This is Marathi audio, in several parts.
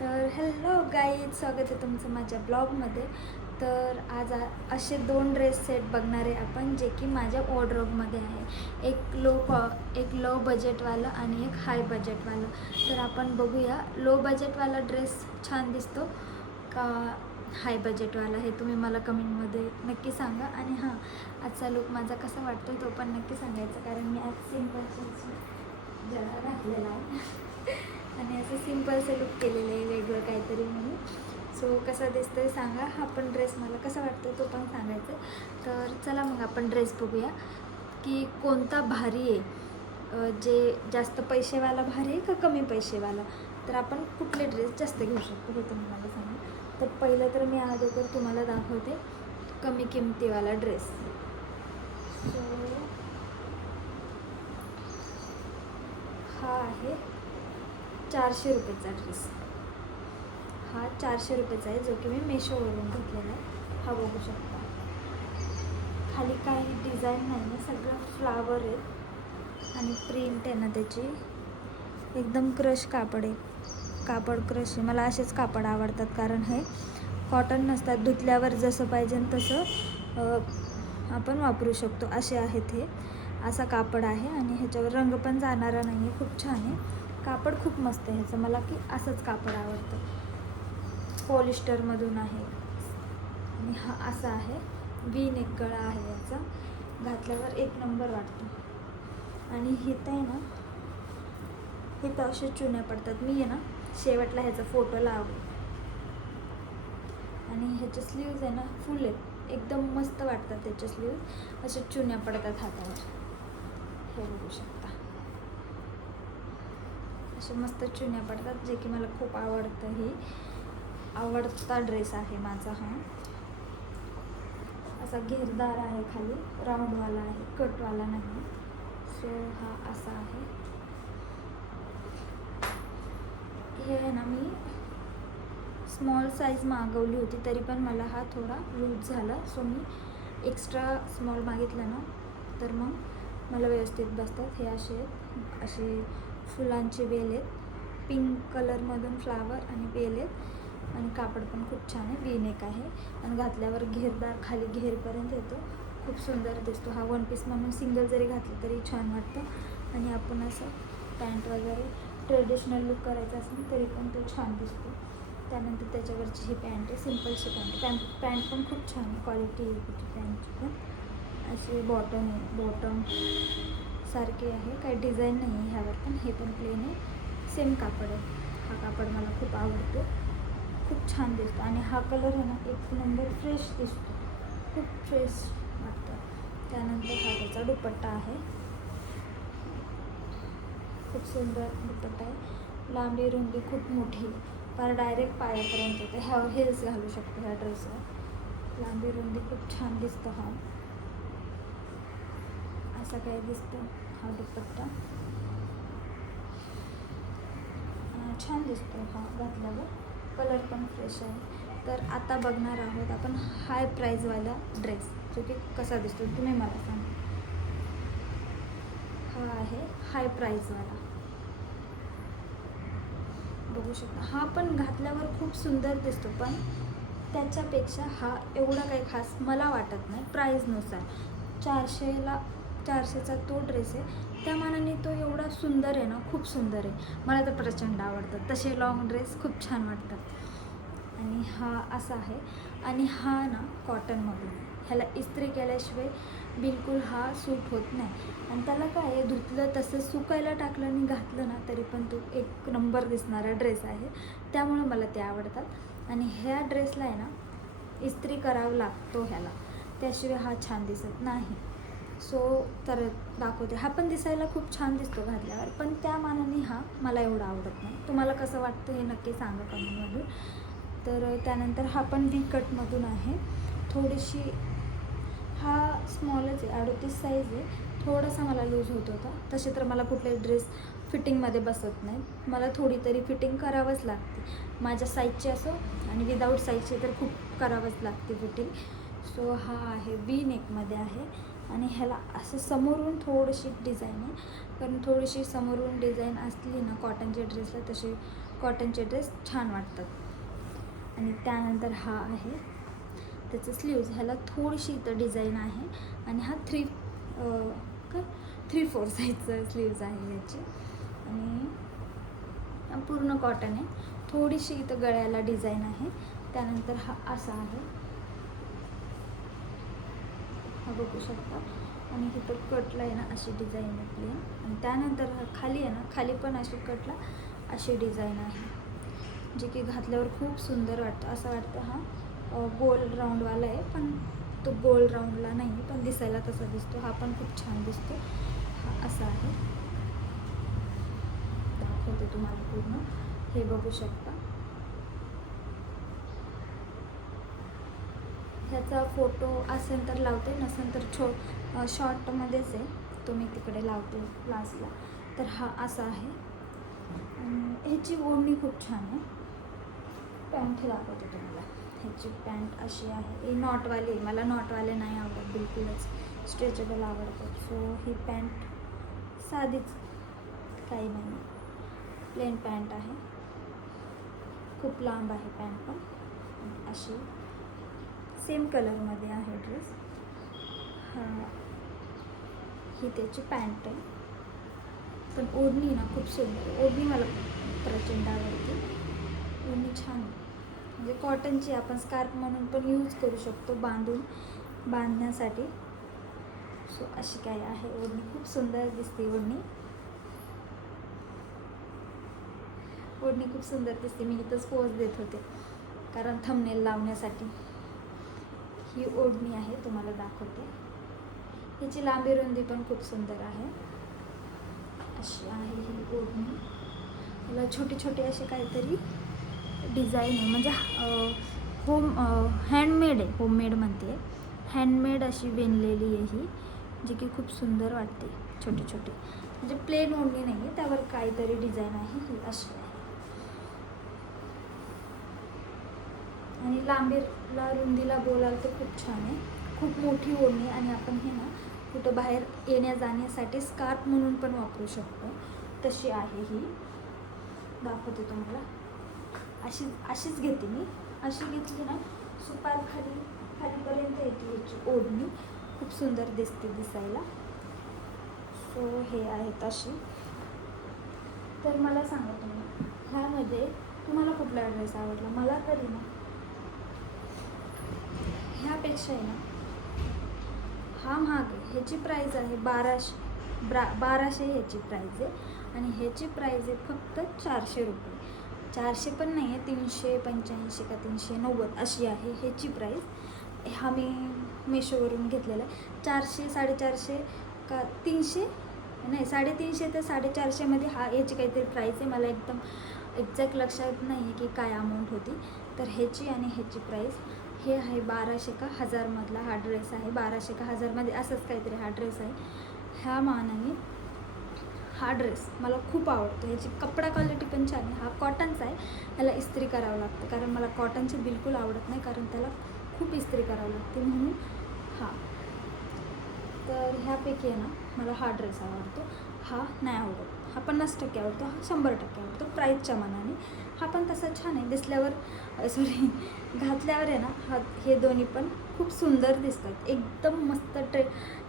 तर हॅलो गाईज, स्वागत आहे तुमचं माझ्या ब्लॉगमध्ये. तर आज असे 2 ड्रेस सेट बघणार आहे आपण, जे की माझ्या वॉर्डरोबमध्ये आहे. एक लो बजेटवाला आणि एक हाय बजेटवाला. तर आपण बघूया लो बजेटवाला ड्रेस छान दिसतो का हाय बजेटवाला, हे तुम्ही मला कमेंटमध्ये नक्की सांगा. आणि हां, आजचा लुक माझा कसा वाटतो तो पण नक्की सांगायचं, कारण मी आज सिम्पल जरा घातलेला आहे आणि असं सिम्पलचं लुक केलेलं आहे, वेगळं काहीतरी म्हणून. सो कसा दिसतो आहे सांगा. हा पण ड्रेस मला कसा वाटतो तो पण सांगायचं. तर चला मग आपण ड्रेस बघूया की कोणता भारी आहे, जे जास्त पैसेवाला भारी आहे का कमी पैसेवाला. तर आपण कुठले ड्रेस जास्त घेऊ शकतो हे तुम्ही मला सांगा. तर पहिलं तर मी अगोदर तुम्हाला दाखवते कमी किमतीवाला ड्रेस. सो हा आहे 400 रुपयेचा ड्रेस. हा 400 रुपयेचा आहे, जो की मी मेशोवरून घेतलेला आहे. हा बघू शकता. खाली काही डिझाईन नाही आहे, सगळं फ्लावर आहे आणि प्रिंट आहे ना त्याची एकदम क्रश कापड आहे. कापड क्रश आहे. मला असेच कापड आवडतात, कारण हे कॉटन नसतात. धुतल्यावर जसं पाहिजे तसं आपण वापरू शकतो असे आहेत हे. असा कापड आहे आणि ह्याच्यावर रंग पण जाणारा नाही आहे. खूप छान आहे कापड, खूप मस्त आहे ह्याचं. मला की असंच कापड आवडतं. पॉलिस्टरमधून आहे आणि हा असा आहे. वी नेक गळा आहे याचा. घातल्यावर एक नंबर वाटतो. आणि इथं आहे ना, इथं असे चुन्या पडतात. मी आहे ना शेवटला ह्याचा फोटो लावू. आणि ह्याचे स्लीव्ज आहे ना फुल आहेत, एकदम मस्त वाटतात त्याचे स्लीव्ज. असे चुन्या पडतात हातावर, हे बघू शकता. असे मस्त चुन्या पडतात, जे की मला खूप आवडतं. ही आवडता ड्रेस आहे माझा हा. असा घेरदार आहे, खाली राऊंडवाला आहे, कटवाला नाही. सो हा असा आहे. हे आहे ना मी स्मॉल साईज मागवली होती, तरी पण मला हा थोडा लूज झाला. सो मी एक्स्ट्रा स्मॉल मागितला ना, तर मग मला व्यवस्थित बसतात. हे असे फुलांचे वेल आहेत, पिंक कलरमधून फ्लावर आणि वेल आहेत. आणि कापड पण खूप छान आहे, वी नेक आहे. आणि घातल्यावर घेरदार खाली घेरपर्यंत येतो, खूप सुंदर दिसतो. हा वन पीस म्हणून सिंगल जरी घातलं तरी छान वाटतं. आणि आपण असं पॅन्ट वगैरे ट्रेडिशनल लुक करायचा असेल तरी पण तो छान दिसतो. त्यानंतर त्याच्यावरची ही पॅन्ट आहे, सिम्पलची पॅन्ट पण खूप छान क्वालिटी आहे त्याची पॅन्टची पण. असे बॉटम सारखे आहे, काही डिझाईन नाही आहे ह्यावर, पण हे पण प्लेन आहे, सेम कापड आहे. हा कापड मला खूप आवडतो, खूप छान दिसतो. आणि हा कलर आहे ना एक नंबर फ्रेश दिसतो, खूप फ्रेश वाटतं. त्यानंतर हा त्याचा दुपट्टा आहे, खूप सुंदर दुपट्टा आहे. लांबी रुंदी खूप मोठी, पर डायरेक्ट पायापर्यंत येते. ह्यावर हिल्स घालू शकतो ह्या ड्रेसवर. लांबी रुंदी खूप छान दिसतो. हा असा काय दिसतो हा दुपट्टा, छान दिसतो हा घातल्यावर. कलर पण फ्रेश आहे. तर आता बघणार आहोत आपण हाय प्राईजवाला ड्रेस, जो की कसा दिसतो तुम्ही मला सांगा. हा आहे हाय प्राईजवाला, बघू शकता. हा पण घातल्यावर खूप सुंदर दिसतो, पण त्याच्यापेक्षा हा एवढा काही खास मला वाटत नाही प्राईजनुसार. 400चा तो ड्रेस आहे, त्या मानाने तो एवढा सुंदर आहे ना, खूप सुंदर आहे. मला तर प्रचंड आवडतं तसे लॉंग ड्रेस, खूप छान वाटतात. आणि हा असा आहे. आणि हा ना कॉटनमधून आहे. ह्याला इस्त्री केल्याशिवाय बिलकुल हा सूट होत नाही. आणि त्याला काय आहे, धुतलं तसं सुकायला टाकलं आणि घातलं ना तरी पण तो एक नंबर दिसणारा ड्रेस आहे. त्यामुळे मला ते आवडतात. आणि ह्या ड्रेसला आहे ना इस्त्री करावं लागतो ह्याला, त्याशिवाय हा छान दिसत नाही. सो तर दाखवते. हा पण दिसायला खूप छान दिसतो घातल्यावर, पण त्या मानाने हा मला एवढा आवडत नाही. तुम्हाला कसं वाटतं हे नक्की सांगा कमेंटमधून. तर त्यानंतर हा पण वी कटमधून आहे. थोडीशी हा स्मॉलच आहे, 38 साईज आहे. थोडासा मला लूज होत होता. तसे तर मला कुठले ड्रेस फिटिंगमध्ये बसत नाही, मला थोडी तरी फिटिंग करावंच लागते. माझ्या साईजची असो आणि विदाऊट साईजची तर खूप करावंच लागते फिटिंग. सो हा आहे वी नेकमध्ये आहे. आणि ह्याला असं समोरून थोडीशी डिझाईन आहे, कारण थोडीशी समोरून डिझाईन असली ना कॉटनच्या ड्रेसला तशी कॉटनचे ड्रेस छान वाटतात. आणि त्यानंतर हा आहे त्याचं स्लीव्ज. ह्याला थोडीशी इथं डिझाईन आहे आणि हा 3/4 साईजचं स्लीव्ज आहे याची. आणि पूर्ण कॉटन आहे. थोडीशी इथं गळ्याला डिझाईन आहे. त्यानंतर हा असा आहे, हा बघू शकता. आणि इथं कटला आहे ना अशी डिझाईन आहे प्लेन. आणि त्यानंतर हा खाली आहे ना, खाली पण अशी कटला अशी डिझाईन आहे, जे की घातल्यावर खूप सुंदर वाटतं. असं वाटतं हा गोल राऊंडवाला आहे, पण तो गोल राऊंडला नाही, पण दिसायला तसा दिसतो. हा पण खूप छान दिसतो. हा असा आहे, दाखवते तुम्हाला पूर्ण. हे बघू शकता. ह्याचा फोटो असेल तर लावते, नसेल तर शॉर्टमध्येच आहे तो, मी तिकडे लावते लास्टला. तर हा असा आहे. ह्याची ओढणी खूप छान आहे. पॅन्ट हे दाखवते तुम्हाला. ह्याची पॅन्ट अशी आहे, ही नॉटवाली आहे. मला नॉटवाले नाही आवडत बिलकुलच, स्ट्रेचेबल आवडतात. सो ही पॅन्ट साधीच, काही नाही, प्लेन पॅन्ट आहे. खूप लांब आहे पॅन्ट पण. अशी सेम कलरमध्ये आहे ड्रेस. ही त्याची पॅन्ट आहे. पण ओढणी ना खूप सुंदर. ओढणी मला प्रचंड आवडते. ओढणी छान आहे, म्हणजे कॉटनची. आपण स्कार्फ म्हणून पण यूज करू शकतो बांधण्यासाठी. सो अशी काय आहे ओढणी. खूप सुंदर दिसते ओढणी. ओढणी खूप सुंदर दिसते. मी इथंच पोज देत होते कारण थंबनेल लावण्यासाठी. ही ओढणी आहे, तुम्हाला दाखवते. हिची लांबी रुंदी पण खूप सुंदर आहे. अशी आहे ही ओढणी. हिला छोटे छोटे असे काहीतरी डिझाईन आहे, म्हणजे हँडमेड आहे. होममेड म्हणते, हँडमेड अशी विणलेली आहे ही, जी की खूप सुंदर वाटते. छोटे छोटे, म्हणजे प्लेन ओढणी नाही आहे, त्यावर काहीतरी डिझाईन आहे. ही अशी आहे. आणि लांबीला रुंदीला बोलाल तर खूप छान आहे. खूप मोठी ओढणी. आणि आपण हे ना कुठं बाहेर येण्या जाण्यासाठी स्कार्फ म्हणून पण वापरू शकतो. तशी आहे ही, दाखवते तुम्हाला. अशीच घेते मी. अशी घेतली ना सुपार खालीपर्यंत येते याची ओढणी. खूप सुंदर दिसते दिसायला. सो हे आहेत अशी. तर मला सांगा तुम्ही, ह्यामध्ये तुम्हाला कुठला ड्रेस आवडला? मला तरी ना ह्यापेक्षा आहे ना हा महाग आहे. ह्याची प्राईज आहे 1200 ह्याची प्राईज आहे. आणि ह्याची प्राईज आहे फक्त 400 रुपये. 400 पण नाही आहे, 385 का 390 अशी आहे ह्याची प्राईज. हा मी मेशोवरून घेतलेला आहे. 400, 450 का 300 नाही, 350 ते 450मध्ये याची काहीतरी प्राईज आहे. मला एकदम एक्झॅक्ट लक्षात नाही आहे की काय अमाऊंट होती. तर ह्याची आणि ह्याची प्राईज हे आहे 1200 का 1000मधला हा ड्रेस आहे. 1200 का 1000मध्ये असंच काहीतरी हा ड्रेस आहे. ह्या मानाने हा ड्रेस मला खूप आवडतो. ह्याची कपडा क्वालिटी पण छान आहे. हा कॉटनचा आहे. ह्याला इस्त्री करावं लागतं, कारण मला कॉटनचे बिलकुल आवडत नाही, कारण त्याला खूप इस्त्री करावं लागते म्हणून. तर ह्यापैकी आहे ना मला हा ड्रेस आवडतो. हा नाही आवडत. हा 50% आवडतो. हा 100% आवडतो प्राईजच्या मानाने. हा पण तसा छान आहे दिसल्यावर, घातल्यावर आहे ना. हे दोन्ही पण खूप सुंदर दिसतात. एकदम मस्त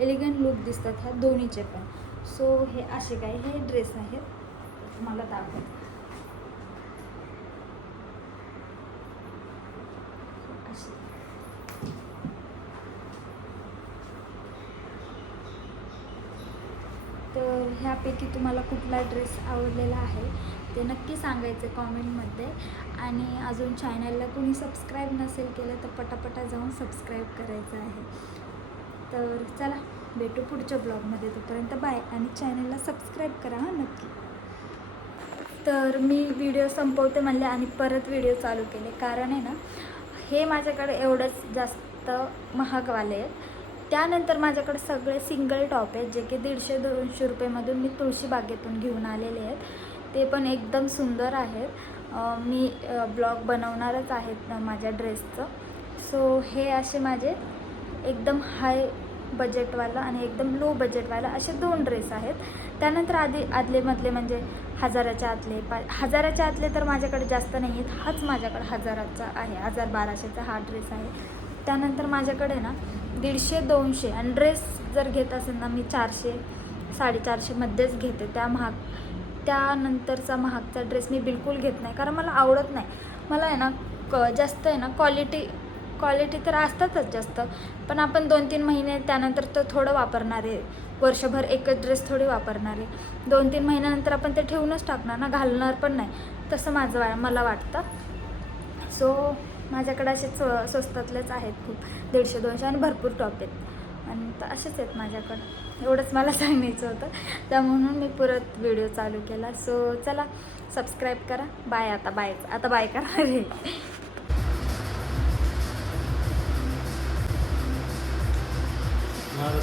एलिगंट लुक दिसतात ह्या दोन्हीचे पण. सो हे असे काय हे ड्रेस आहेत. मला दाखवते. असे तर ह्यापैकी तुम्हाला कुठला ड्रेस आवडलेला आहे ते नक्की सांगायचं कॉमेंटमध्ये. आणि अजून चॅनलला कोणी सबस्क्राईब नसेल केलं तर पटापटा जाऊन सबस्क्राईब करायचं आहे. तर चला भेटू पुढच्या ब्लॉगमध्ये. तोपर्यंत बाय. आणि चॅनलला सबस्क्राईब करा हां नक्की. तर मी व्हिडिओ संपवते म्हणले आणि परत व्हिडिओ चालू केले, कारण आहे ना हे माझ्याकडे एवढंच जास्त महागवाले आहेत. त्यानंतर माझ्याकडे सगळे सिंगल टॉप आहेत, जे की 150-200 रुपयेमधून मी तुळशीबागेतून घेऊन आलेले आहेत. ते पण एकदम सुंदर आहेत. मी ब्लॉग बनवणारच आहेत माझ्या ड्रेसचं. सो हे असे माझे एकदम हाय बजेटवाला आणि एकदम लो बजेटवाला असे 2 ड्रेस आहेत. त्यानंतर आदलेमधले म्हणजे हजाराच्या आतले तर माझ्याकडे जास्त नाही आहेत. हाच माझ्याकडे 1000चा आहे, 1200चा हा ड्रेस आहे. त्यानंतर माझ्याकडे ना 150-200 आणि ड्रेस जर घेत असेल ना मी 400-450मध्येच घेते. त्यानंतरचा महागचा ड्रेस मी बिलकुल घेत नाही, कारण मला आवडत नाही. मला आहे ना जास्त आहे ना क्वालिटी तर असतातच जास्त, पण आपण 2-3 महिने त्यानंतर तर थोडं वापरणार आहे. वर्षभर एकच ड्रेस थोडी वापरणार आहे. 2-3 महिन्यानंतर आपण ते ठेवूनच टाकणार ना, घालणार पण नाही. तसं मला वाटतं. सो माझ्याकडे असे स्वस्तातलेच आहेत खूप, 150-200 आणि भरपूर टॉप आहेत आणि असेच आहेत माझ्याकडं. एवढंच मला सांगायचं होतं, त्या म्हणून मी परत व्हिडिओ चालू केला. सो चला सबस्क्राईब करा. आता बाय करा रे. माझं